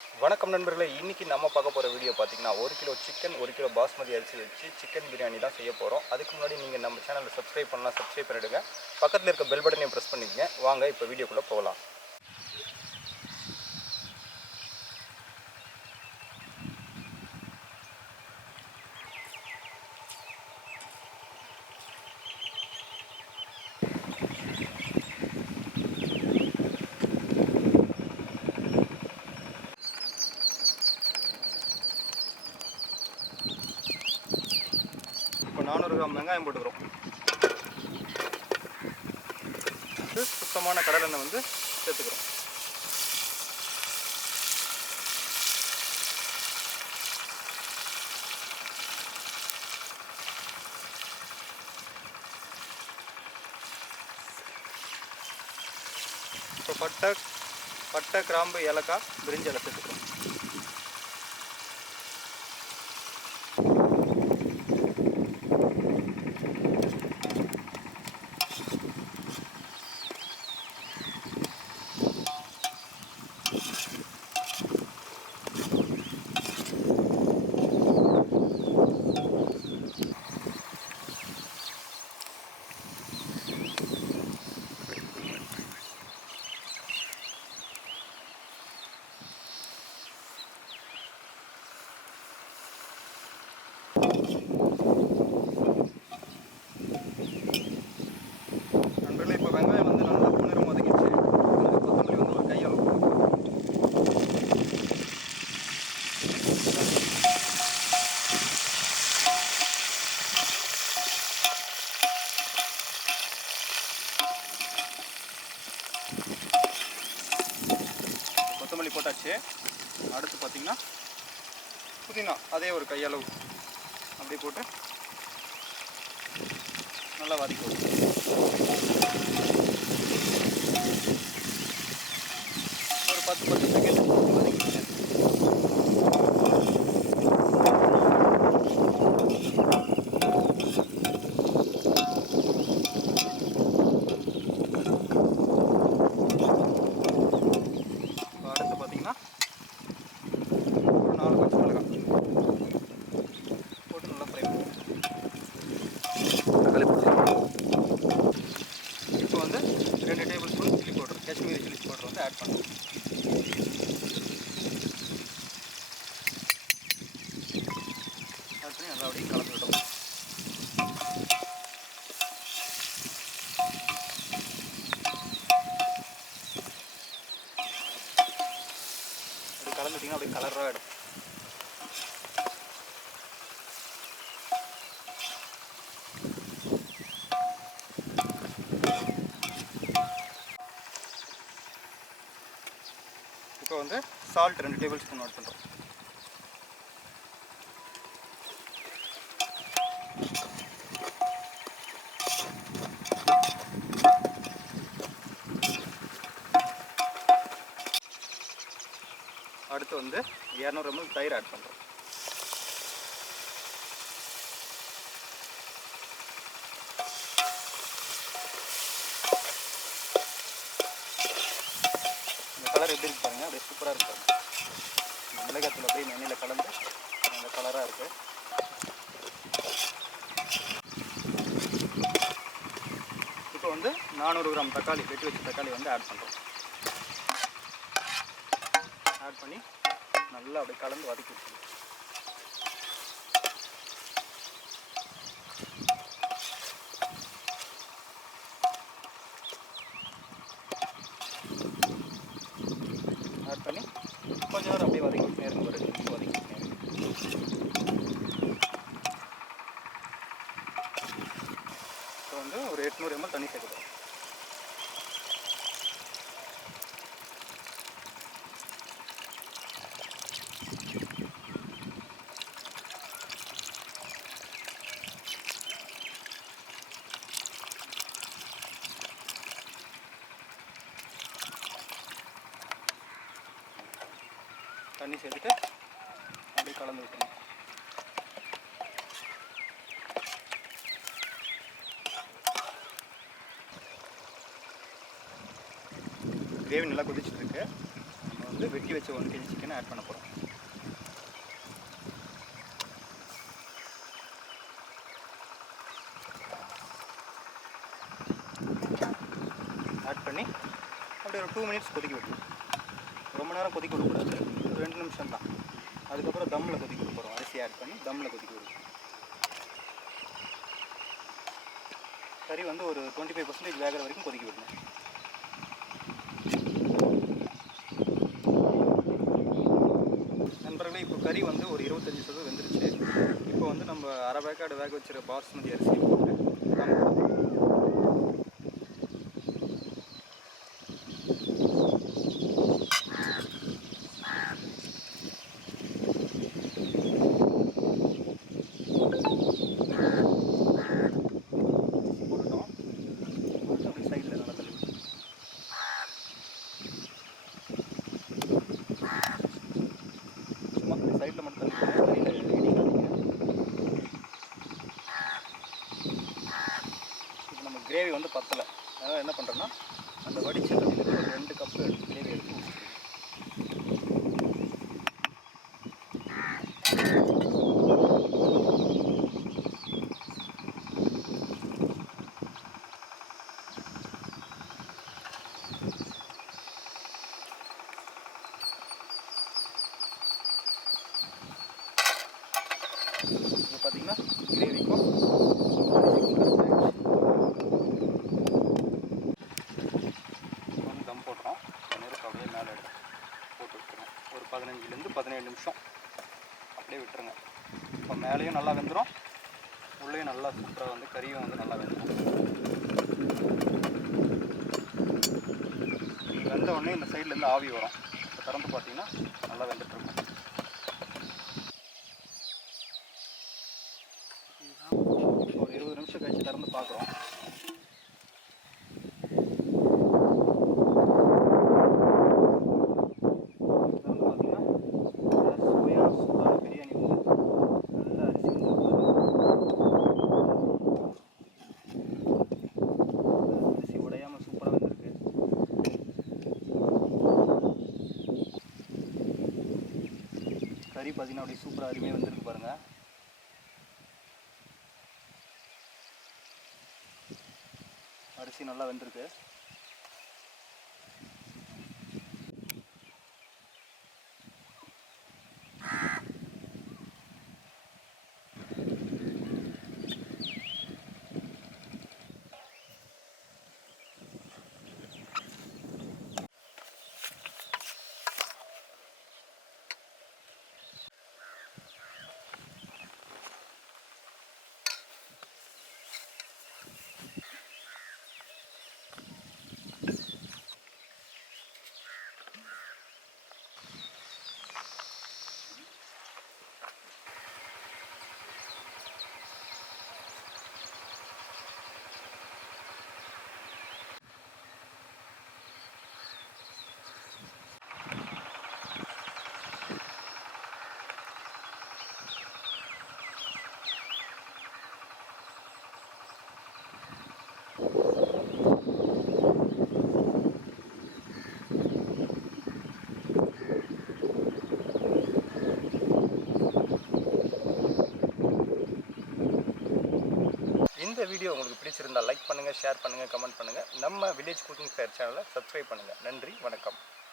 வணக்கம் நண்பர்களே, இன்னைக்கு நம்ம பார்க்க போகிற வீடியோ பார்த்தீங்கன்னா 1 கிலோ சிக்கன் 1 கிலோ பாஸ்மதி அரிசி வச்சு சிக்கன் பிரியாணி தான் செய்ய போகிறோம். அதுக்கு முன்னாடி நீங்கள் நம்ம சேனலை சப்ஸ்கிரைப் பண்ணலாம், சப்ஸ்கிரைப் பண்ணிவிடுங்க. பக்கத்தில் இருக்க பெல் பட்டனையும் ப்ரெஸ் பண்ணிக்கங்க. வாங்க இப்போ வீடியோக்குள்ளே போகலாம். இப்போ 400 கிராம் வெங்காயம் போட்டுக்கிறோம். சுத்தமான கடலெண்ணெய் வந்து சேர்த்துக்கிறோம். இப்போ பட்டை கிராம்பு ஏலக்காய் பிரிஞ்சி எல்லாம் சேர்த்துக்கிறோம். நண்பர்களே, இப்போ வெங்காயம் வந்து நல்லா பொன்னிறம் வதக்கிடுச்சு. கொத்தமல்லி வந்து ஒரு கையளவு போட்டுக்கிறோம். கொத்தமல்லி போட்டாச்சு. அடுத்து பார்த்திங்கன்னா புதினா அதே ஒரு கையளவு அப்படியே போட்டு நல்லா வதக்கிடுவோம். ஒரு 10 செகண்ட் வதக்கிடுங்க. அடுத்து பார்த்திங்கன்னா ஒரு 4 பச்சை மிளகாய் போட்டு நல்லா ஃப்ரை பண்ணுவோம். இப்போ வந்து 2 table spoon chilli powder, Kashmiri chilli powder வந்து ஆட் பண்ணுவோம். ஆட் பண்ணி நல்லா அப்படியே கலந்து விடுவோம். அப்படி கலந்துட்டிங்கன்னா அப்படியே கலராக ஆகிடும். இப்போ வந்து சால்ட் 2 டேபிள் ஸ்பூன் ஆட் பண்ணுறோம். அடுத்து வந்து 200 ml தயிர் ஆட் பண்ணுறோம். இந்த கலர் எப்படி இருக்கு பாருங்கள், அப்படியே சூப்பராக இருக்கு பாருங்கள். மிளகாத்தூள் அப்படியே எண்ணெயில் கலந்து அந்த கலராக இருக்குது. இப்போ வந்து 400 கிராம் தக்காளி, வெட்டி வச்ச தக்காளி வந்து ஆட் பண்ணுறோம். ஆட் பண்ணி நல்லா அப்படியே கலந்து வதக்கி வச்சுக்கணும். ஆட் பண்ணி கொஞ்சம் நேரம் அப்படியே வதக்கி நேரம் ஒரு 2 நிமிஷம் வதக்கி நேரம். இப்போ வந்து ஒரு 800 ml தண்ணி சேர்க்குறோம். தண்ணி சேர்த்துட்டு அப்படியே கலந்து விட்டுருங்க. கிரேவி நல்லா கொதிச்சுட்டு இருக்கு. நம்ம வந்து வெட்டி வச்ச 1 kg சிக்கனை ஆட் பண்ண போகிறோம். ஆட் பண்ணி அப்படியே ஒரு 2 மினிட்ஸ் கொதிக்க வைக்கணும். ரொம்ப நேரம் கொதிக்க விடக்கூடாது, ஒரு 2 நிமிஷம் தான். அதுக்கப்புறம் தம்மில் கொதிக்க விட போகிறோம். அரிசி ஆட் பண்ணி தம்மில் கொதிக்க விடுவோம். கறி வந்து ஒரு 25% வேகிற வரைக்கும் கொதிக்க விடணும். நண்பர்களே, இப்போ கறி வந்து ஒரு 25% வெந்துருச்சு. இப்போ வந்து நம்ம அரை வேக்காடு வேக வச்சுருக்க பாஸ்மதி அரிசி போட்டு சைடில் மட்டும் தண்ணி இடிக்காதீங்க. இப்போ நம்ம கிரேவி வந்து பத்தலை, அதனால் என்ன பண்ணுறோன்னா அந்த வடிச்ச தண்ணியில் ஒரு 2 கப்பு கிரேவி எடுத்து இப்போ பார்த்தீங்கன்னா கிரேவிக்கும் வந்து தம் போட்டுறோம். நெருப்பு அப்படியே மேலே போட்டு விட்டுருங்க. ஒரு 15லேருந்து 17 நிமிஷம் அப்படியே விட்டுருங்க. இப்போ மேலேயும் நல்லா வெந்துடும், உள்ளேயும் நல்லா சூப்பராக வந்து கறியும் வந்து நல்லா வெந்துடும். வெந்த உடனே இந்த சைட்லேருந்து ஆவி வரும். இப்போ திறந்து பார்த்தீங்கன்னா நல்லா வெந்துட்டுருக்கும். ஒரு 20 நிமிஷம் கழிச்சு திறந்து பார்க்குறோம். திறந்து பார்த்தீங்கன்னா சுவையான சூடான பிரியாணி வந்து நல்ல அரிசி அரிசி உடையாமல் சூப்பராக வந்துருக்கு. கறி பார்த்தீங்கன்னா அப்படியே சூப்பராக அருமையாக வந்துருக்கு பாருங்கள். அரிசி நல்லா வெந்திருக்கு. இந்த வீடியோ உங்களுக்கு பிடிச்சிருந்தால் லைக் பண்ணுங்கள், ஷேர் பண்ணுங்கள், கமெண்ட் பண்ணுங்கள். நம்ம வில்லேஜ் குக்கிங் ஃபேர் சேனலை சப்ஸ்கிரைப் பண்ணுங்கள். நன்றி, வணக்கம்.